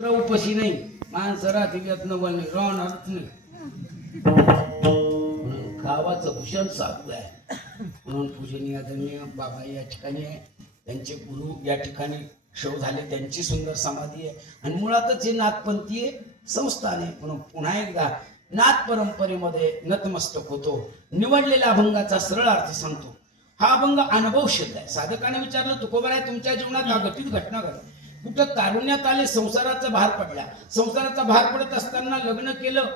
उपशी नाही माणसं राहतील बोलणे राहणारच नाही. म्हणून गावाचं भूषण साधलं आहे. म्हणून पूजनीय आदरणीय बाबा या ठिकाणी आहे. त्यांचे गुरु या ठिकाणी शव झाले, त्यांची सुंदर समाधी आहे. आणि मुळातच हे नाथपंथीय संस्थान आहे. म्हणून पुन्हा एकदा नाथ परंपरेमध्ये नतमस्तक होतो. निवडलेल्या अभंगाचा सरळ अर्थ सांगतो. हा अभंग अनुभवशुद्ध आहे. साधकाने विचारलं, तुकोबा आहे तुमच्या जीवनात अघटित घटना घडली, कुठं तारुण्यात आले, संसाराचा भार पडला, संसाराचा भार पडत असताना लग्न केलं,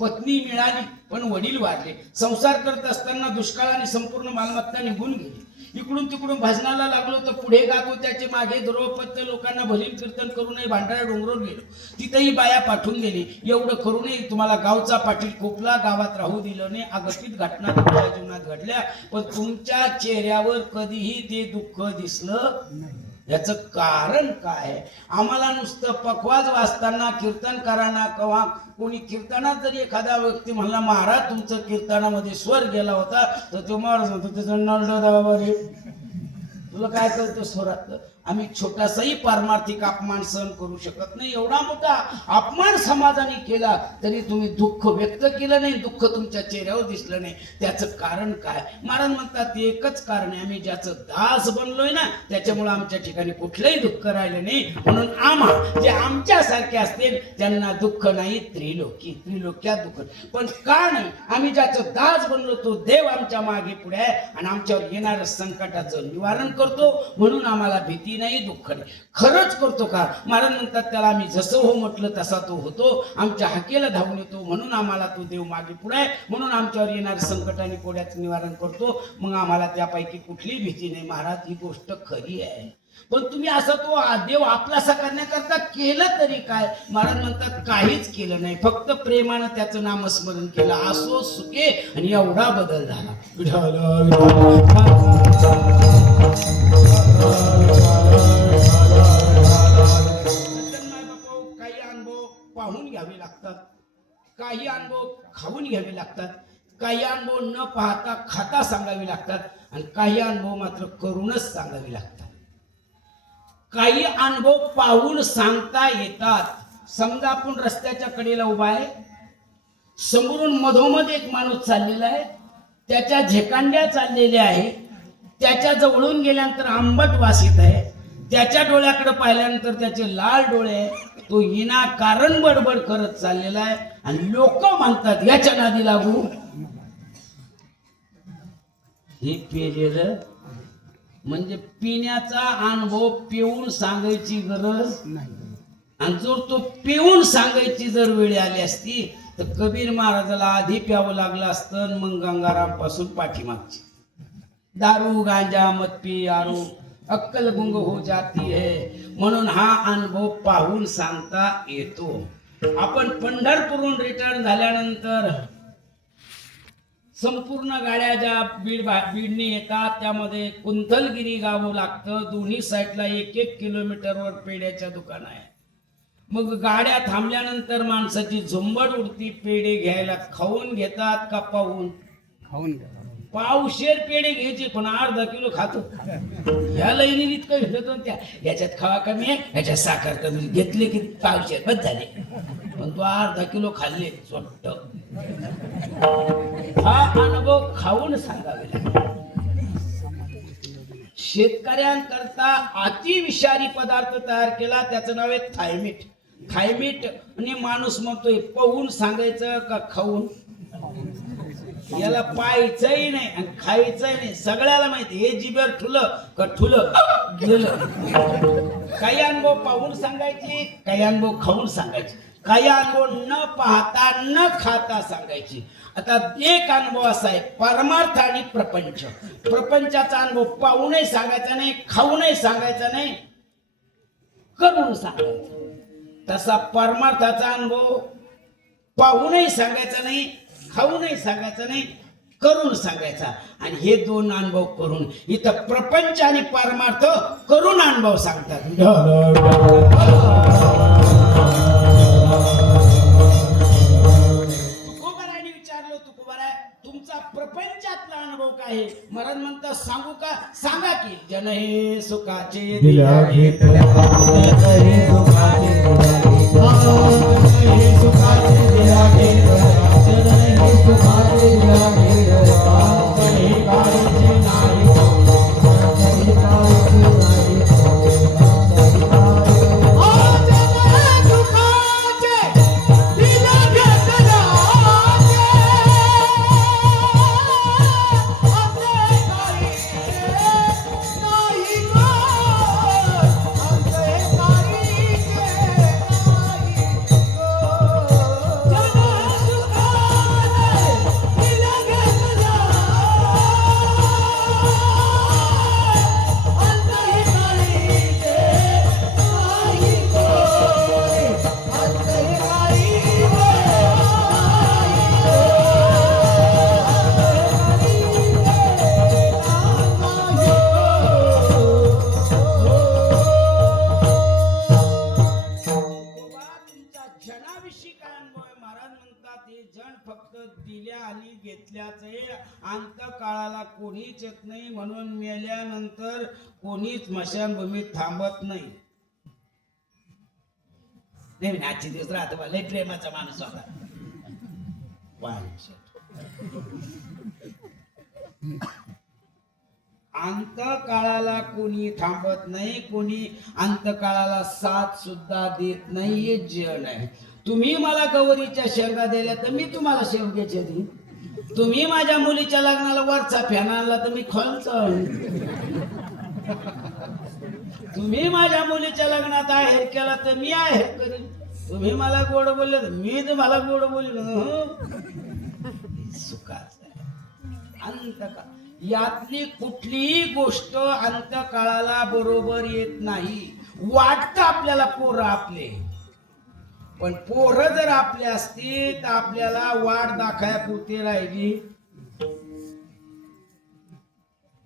पत्नी मिळाली पण वडील वारले, संसार करत असताना दुष्काळाने संपूर्ण मालमत्ता निघून गेली, इकडून तिकडून भजनाला लागलो तर पुढे गातो त्याचे मागे द्रोपत्य, लोकांना भजन कीर्तन करू नये भांडारा डोंगरावर गेलो, तिथेही बाया पाठवून गेली, एवढं करूनही तुम्हाला गावचा पाटील खोकला, गावात राहू दिलं नाही. अघटित घटना तुमच्या जीवनात घडल्या, पण तुमच्या चेहऱ्यावर कधीही ते दुःख दिसलं नाही. याचं कारण काय? आम्हाला नुसतं पखवाज वाचताना कीर्तनकारांना किंवा कोणी कीर्तनात जरी एखादा व्यक्ती म्हणला, महाराज तुमचं कीर्तनामध्ये स्वर गेला होता, तर तो महाराज म्हणतो त्याचं नळड दाबा रे, तुला काय कळतं स्वरात? आम्ही छोटासाही पारमार्थिक अपमान सहन करू शकत नाही. एवढा मोठा अपमान समाजाने केला तरी तुम्ही दुःख व्यक्त केलं नाही, दुःख तुमच्या चेहऱ्यावर दिसलं नाही. त्याचं कारण काय? महाराज म्हणतात एकच कारण आहे, आम्ही ज्याचं दास बनलोय ना त्याच्यामुळे आमच्या ठिकाणी कुठलंही दुःख राहिलं नाही. म्हणून आम्हा जे आमच्यासारखे असतील त्यांना दुःख नाही, त्रिलोक्यात दुःख. पण का नाही? आम्ही ज्याचं दास बनलो तो देव आमच्या मागे पुढे आहे आणि आमच्यावर येणाऱ्या संकटाचं निवारण करतो. म्हणून आम्हाला भीती नाही, दुःख नाही. खरंच करतो का? महाराज म्हणतात त्याला आम्ही जसं हो म्हटलं तसा तो होतो, आमच्या हाकेला धावून येतो. म्हणून आम्हाला तो देव मागे पुढे आहे, म्हणून आमच्यावर येणाऱ्या संकटाने कोड्याचं निवारण करतो. मग आम्हाला त्यापैकी कुठली भीती नाही. महाराज ही गोष्ट खरी आहे. पण तुम्ही असं तो देव आपलासा करण्याकरता केलं तरी काय? महाराज म्हणतात काहीच केलं नाही, फक्त प्रेमानं त्याचं नामस्मरण केलं, असो सुखे, आणि एवढा बदल झाला. काही अनुभव पाहून घ्यावे लागतात, काही अनुभव खाऊन घ्यावे लागतात, काही अनुभव न पाहता खाता सांगावे लागतात, आणि काही अनुभव मात्र करूनच सांगावे लागतात. काही अनुभव पाहून सांगता येतात. समजा आपण रस्त्याच्या कडेला उभा आहे, समोरून मधोमध एक माणूस चाललेला आहे, त्याच्या झेकांड्या चाललेल्या आहे, त्याच्या जवळून गेल्यानंतर आंबट वास येत आहे, त्याच्या डोळ्याकडे पाहिल्यानंतर त्याचे लाल डोळे आहे, तो विनाकारण बडबड करत चाललेला आहे, आणि लोक म्हणतात याच्या नादी लागू. हे पेलेलं म्हणजे पिण्याचा अनुभव पिऊन सांगायची गरज नाही. आणि जर तो पिऊन सांगायची जर वेळ आली असती तर कबीर महाराजाला आधी प्यावं लागलं असतं, मग गंगाराम पासून पाठीमागची. दारू गांजा मत पी यारो अक्कल गुंग हो जाती है. म्हणून हा अनुभव पाहून सांगता येतो. आपण पंढरपूरहून रिटर्न झाल्यानंतर संपूर्ण गाड्या ज्या बीडने येतात त्यामध्ये कुंथलगिरी गाव लागतं. दोन्ही साईडला 1-1 किलोमीटरवर पेढ्याच्या दुकान आहे. मग गाड्या थांबल्यानंतर माणसाची झुंबड उडती. पेढे घ्यायला खाऊन घेतात का पाहून? खाऊन घ्या. पावशेर पेढे घ्यायचे पण अर्धा किलो खातो. ह्या लाईनीत इतकं घेतो, त्या याच्यात खावा कमी आहे, याच्यात साखर कमी, घेतले की पावशेर बस झाले, पण तो अर्धा किलो खाल्ले स्वट्ट. हा अनुभव खाऊन सांगावे लागेल. शेतकऱ्यांकरता अतिविषारी पदार्थ तयार केला, त्याचं नाव आहे थायमीट. थायमीट आणि माणूस म्हणतोय पाहून सांगायचं का खाऊन? याला पाहायचंही नाही आणि खायचंही नाही. सगळ्याला माहिती हे जिभेवर ठुलं का ठुलं गेलं. काही अनुभव पाहून सांगायचे, काही अनुभव खाऊन सांगायचे, काही अनुभव न पाहता न खाता सांगायची. आता एक अनुभव असा आहे परमार्थ आणि प्रपंच. प्रपंचाचा अनुभव पाहूनही सांगायचा नाही, खाऊनही सांगायचा नाही, करून सांगायचा. तसा परमार्थाचा अनुभव पाहूनही सांगायचा नाही, खाऊनही सांगायचा नाही, करून सांगायचा. आणि हे दोन अनुभव करून इथं प्रपंच आणि परमार्थ करून अनुभव सांगतात. तुकोबाराने विचारलं, तुकोबारा तुमचा प्रपंचातला अनुभव काय आहे? महाराज म्हणतात सांगू का? सांगा की. जन हे सुखाचे दिल्या घेतल्या क्षणाविषयी काय अनुभव आहे? महाराज म्हणतात हे जण फक्त दिल्या आणि घेतल्याचे अंतकाळाला कोणीच येत नाही, म्हणून मेल्यानंतर कोणीच स्मशानभूमीत थांबत नाही. नाही आजचे दिवस राहतो लय प्रेमाचा माणूस होता. अंतकाळाला कोणी थांबत नाही, कोणी अंतकाळाला साथ सुद्धा देत नाही. हे जण आहे. तुम्ही मला गौरीच्या शेंगा दिल्या तर मी तुम्हाला शेवग्याच्या देईन. तुम्ही माझ्या मुलीच्या लग्नाला वरचा फॅन आणला तर मी खालचा. तुम्ही माझ्या मुलीच्या लग्नात आहेर केला तर मी आहेर करीन. तुम्ही मला गोड बोलले तर मी तुम्हाला गोड बोललो. सुखाच अंतकाळ यातली कुठलीही गोष्ट अंतकाळाला बरोबर येत नाही. वाटतं आपल्याला पोरं आपले, पण पोरं जर आपले असती तर आपल्याला वाट दाखवायपुरती राहिली.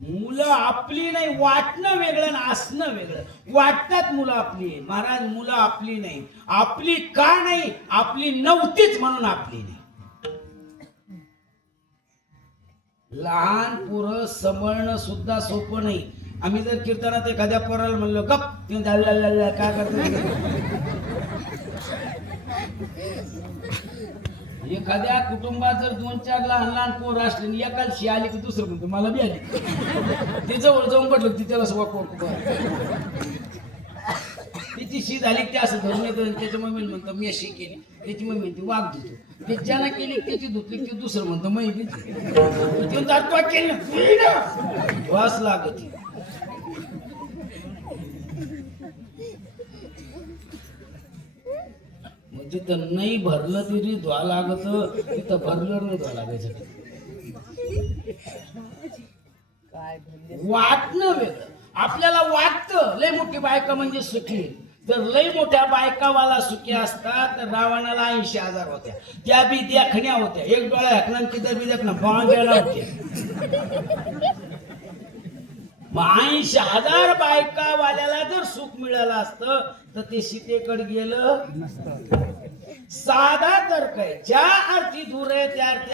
मुलं आपली नाही, वाटणं वेगळं आणि असणं वेगळं. वाटतात मुलं आपली, महाराज मुलं आपली नाही. आपली का नाही? आपली नव्हतीच म्हणून आपली नाही. लहान पोरं सांभाळणं सुद्धा सोपं नाही. आम्ही जर कीर्तनात एखाद्या पोराला म्हणलो गप काय करतो, एखाद्या कुटुंबात जर 2-4 लहान लहान पोरं असले आणि एकाला शी आली की दुसरं म्हणतो मला बी आली. ते जवळ जाऊन पडलं ती त्याला तिची शी झाली ते असं धरून येतं. त्याच्या मम्मीला म्हणतो मी अशी केली, त्याची मम्मी म्हणते वाघ धुतो. ते ज्यानं केली त्याची धुतली ते दुसरं म्हणतो माहिती केलं वास लागत. जिथं नाही भरलं तरी धुवा लागत, तिथं भरलं नाही धुवा लागायचं. वाटणं वेगळं. आपल्याला वाटतं लय मोठी बायका म्हणजे सुखी. जर लय मोठ्या बायकावाला सुखी असतात तर रावणाला 80,000 होत्या. त्या बी देखण्या होत्या. एक डोळा हकणार तिथं बी देखणं बांगायला होते. मग 80,000 बायकावाल्याला जर सुख मिळालं असतं तर ते सीतेकडे गेलं. साधा तर्क आहे. ज्या अर्थी दूर आहे त्या अर्थी